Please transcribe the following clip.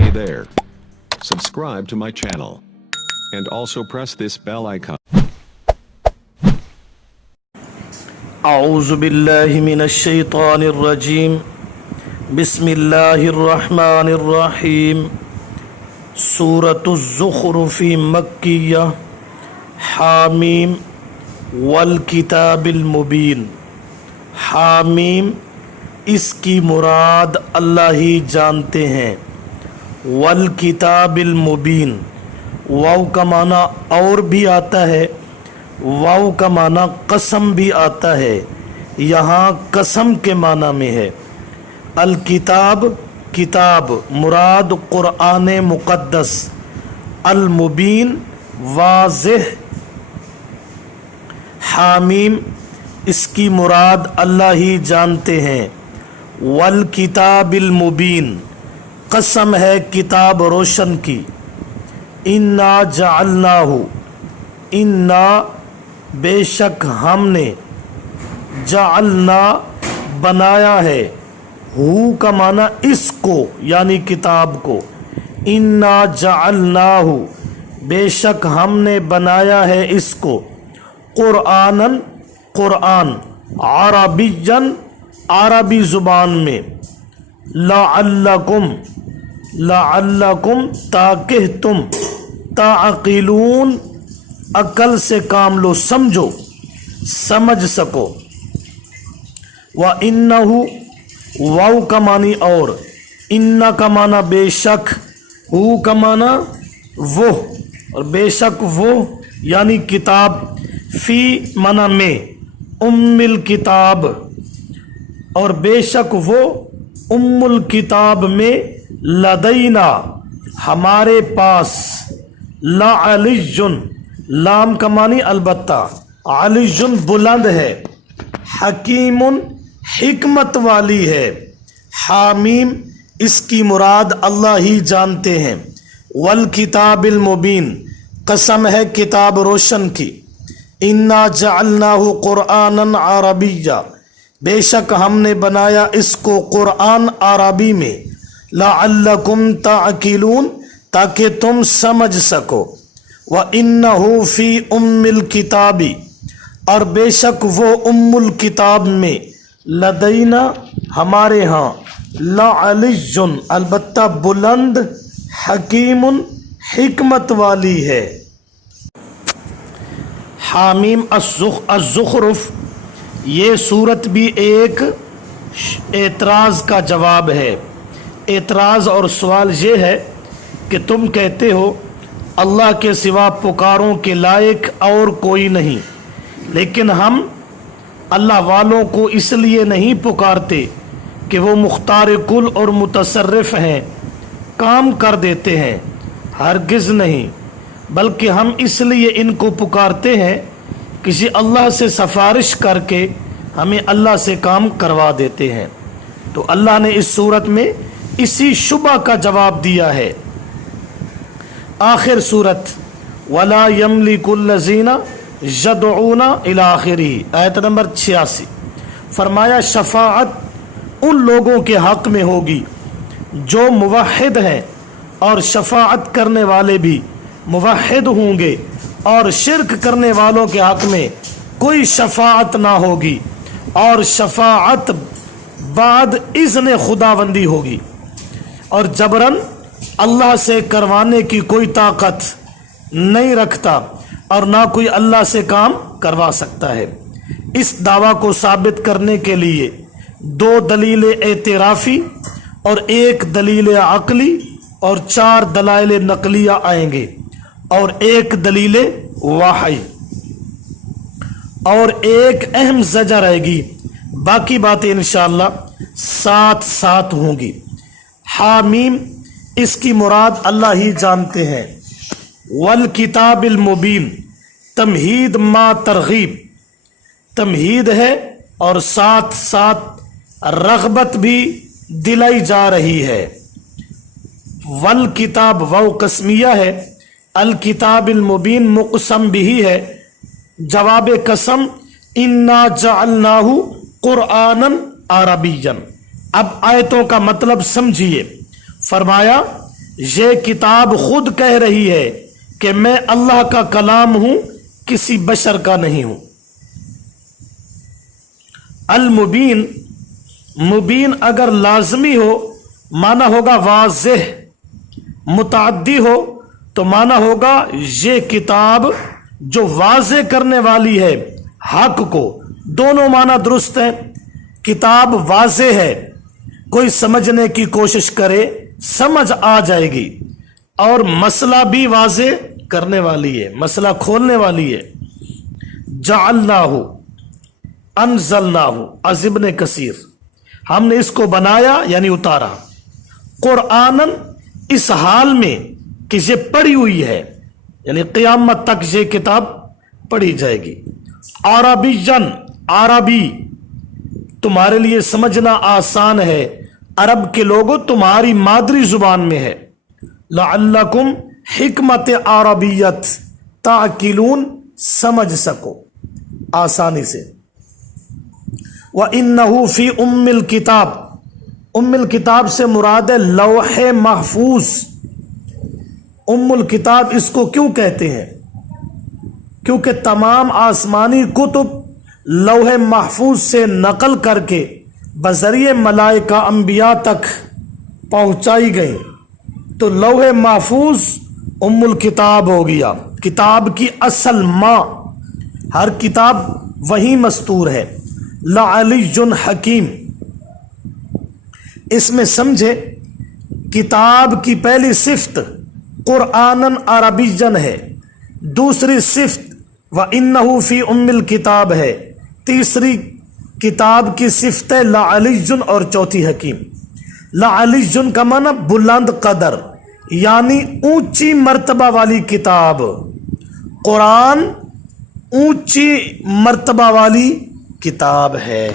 Hey there. Subscribe to my channel. And also press this bell icon. أعوذ بالله من الشيطان الرجيم بسم الله الرحمن الرحيم سورة الزخرف مكية حامیم والکتاب المبین. حامیم اس کی مراد اللہ ہی جانتے ہیں. والکتاب المبین واو کا معنی اور بھی آتا ہے، واو کا معنی قسم بھی آتا ہے، یہاں قسم کے معنی میں ہے. الکتاب کتاب مراد قرآن مقدس، المبین واضح. حامیم اس کی مراد اللہ ہی جانتے ہیں. والکتاب المبین قسم ہے کتاب روشن کی. انا جعلناہ انا بے شک ہم نے، جعلنا بنایا ہے، ہو کا معنی اس کو یعنی کتاب کو. انا جعلناہ بے شک ہم نے بنایا ہے اس کو، قرآناً قرآن، عربیاً عربی زبان میں، لعلکم لعلکم تاکہ تم، تعقلون عقل سے کام لو، سمجھو سمجھ سکو. وَإِنَّهُ واو کا معنی اور، ان کا معنی بے شک، ہو کا معنی وہ، اور بے شک وہ یعنی کتاب، فی معنی میں، الکتاب اور بے شک وہ الکتاب میں، لدینا ہمارے پاس، لعلی لام کا معنی البتہ، علی بلند ہے، حکیم حکمت والی ہے. حامیم اس کی مراد اللہ ہی جانتے ہیں. والکتاب المبین قسم ہے کتاب روشن کی. انا جعلناہ قرآنا عربیا بے شک ہم نے بنایا اس کو قرآن عربی میں، لعلکم تعقلون تاکہ تم سمجھ سکو. وَإِنَّهُ فِي الْكِتَابِ اور بے شک وہ الکتاب میں، لدینا ہمارے ہاں، لعلی البتہ بلند، حکیم حکمت والی ہے. حامیم الزخرف یہ صورت بھی ایک اعتراض کا جواب ہے. اعتراض اور سوال یہ ہے کہ تم کہتے ہو اللہ کے سوا پکاروں کے لائق اور کوئی نہیں، لیکن ہم اللہ والوں کو اس لیے نہیں پکارتے کہ وہ مختار کل اور متصرف ہیں، کام کر دیتے ہیں. ہرگز نہیں، بلکہ ہم اس لیے ان کو پکارتے ہیں کسی اللہ سے سفارش کر کے ہمیں اللہ سے کام کروا دیتے ہیں. تو اللہ نے اس صورت میں اسی شبہ کا جواب دیا ہے. آخر صورت وَلَا يَمْلِكُ الَّذِينَ يَدْعُونَ إِلَىٰ آخِرِهِ آیت نمبر 86. فرمایا شفاعت ان لوگوں کے حق میں ہوگی جو موحد ہیں، اور شفاعت کرنے والے بھی موحد ہوں گے، اور شرک کرنے والوں کے حق میں کوئی شفاعت نہ ہوگی، اور شفاعت بعد اذن خداوندی ہوگی، اور جبراً اللہ سے کروانے کی کوئی طاقت نہیں رکھتا، اور نہ کوئی اللہ سے کام کروا سکتا ہے. اس دعویٰ کو ثابت کرنے کے لیے 2 دلیل اعترافی اور 1 دلیل عقلی اور 4 دلائل نقلیہ آئیں گے، اور 1 دلیل وحی، اور 1 اہم زجر آئے گی. باقی باتیں انشاءاللہ ساتھ ساتھ ہوں گی. حامیم اس کی مراد اللہ ہی جانتے ہیں. والکتاب المبین تمہید ما ترغیب، تمہید ہے اور ساتھ ساتھ رغبت بھی دلائی جا رہی ہے. والکتاب واو قسمیہ ہے، الکتاب المبین مقسم بھی ہے، جواب قسم انا جعلناہ قرآنا عربیا. اب آیتوں کا مطلب سمجھیے. فرمایا یہ کتاب خود کہہ رہی ہے کہ میں اللہ کا کلام ہوں، کسی بشر کا نہیں ہوں۔ المبین، مبین اگر لازمی ہو معنی ہوگا واضح، متعدی ہو تو معنی ہوگا یہ کتاب جو واضح کرنے والی ہے حق کو۔ دونوں معنی درست ہیں۔ کتاب واضح ہے، کوئی سمجھنے کی کوشش کرے سمجھ آ جائے گی، اور مسئلہ بھی واضح کرنے والی ہے، مسئلہ کھولنے والی ہے۔ جعلناہ، انزلناہ، از ابن کثیر، ہم نے اس کو بنایا یعنی اتارا، قرآناً، اس حال میں کہ یہ پڑھی ہوئی ہے، یعنی قیامت تک یہ کتاب پڑھی جائے گی۔ عربیًا، عربی، تمہارے لیے سمجھنا آسان ہے، عرب کے لوگوں تمہاری مادری زبان میں ہے۔ لعلکم، حکمت عربیت، تعقلون، سمجھ سکو آسانی سے۔ وَإِنَّهُ فِي أُمِّ الْكِتَابِ، ام الکتاب سے مراد ہے لوح محفوظ۔ ام الکتاب اس کو کیوں کہتے ہیں؟ کیونکہ تمام آسمانی کتب لوح محفوظ سے نقل کر کے بذریعہ ملائکہ انبیاء تک پہنچائی گئی، تو لوح محفوظ ام الکتاب ہو گیا، کتاب کی اصل ماں۔ ہر کتاب وہی مستور ہے۔ لعلی حکیم، اس میں سمجھے کتاب کی پہلی صفت قرآناً عربیًا ہے، دوسری صفت وَإِنَّهُ فِي أُمِّ الْكِتَابِ ہے، تیسری کتاب کی صفت ہے لعلی، اور چوتھی حکیم۔ لعلی کا معنی بلند قدر، یعنی اونچی مرتبہ والی کتاب۔ قرآن اونچی مرتبہ والی کتاب ہے۔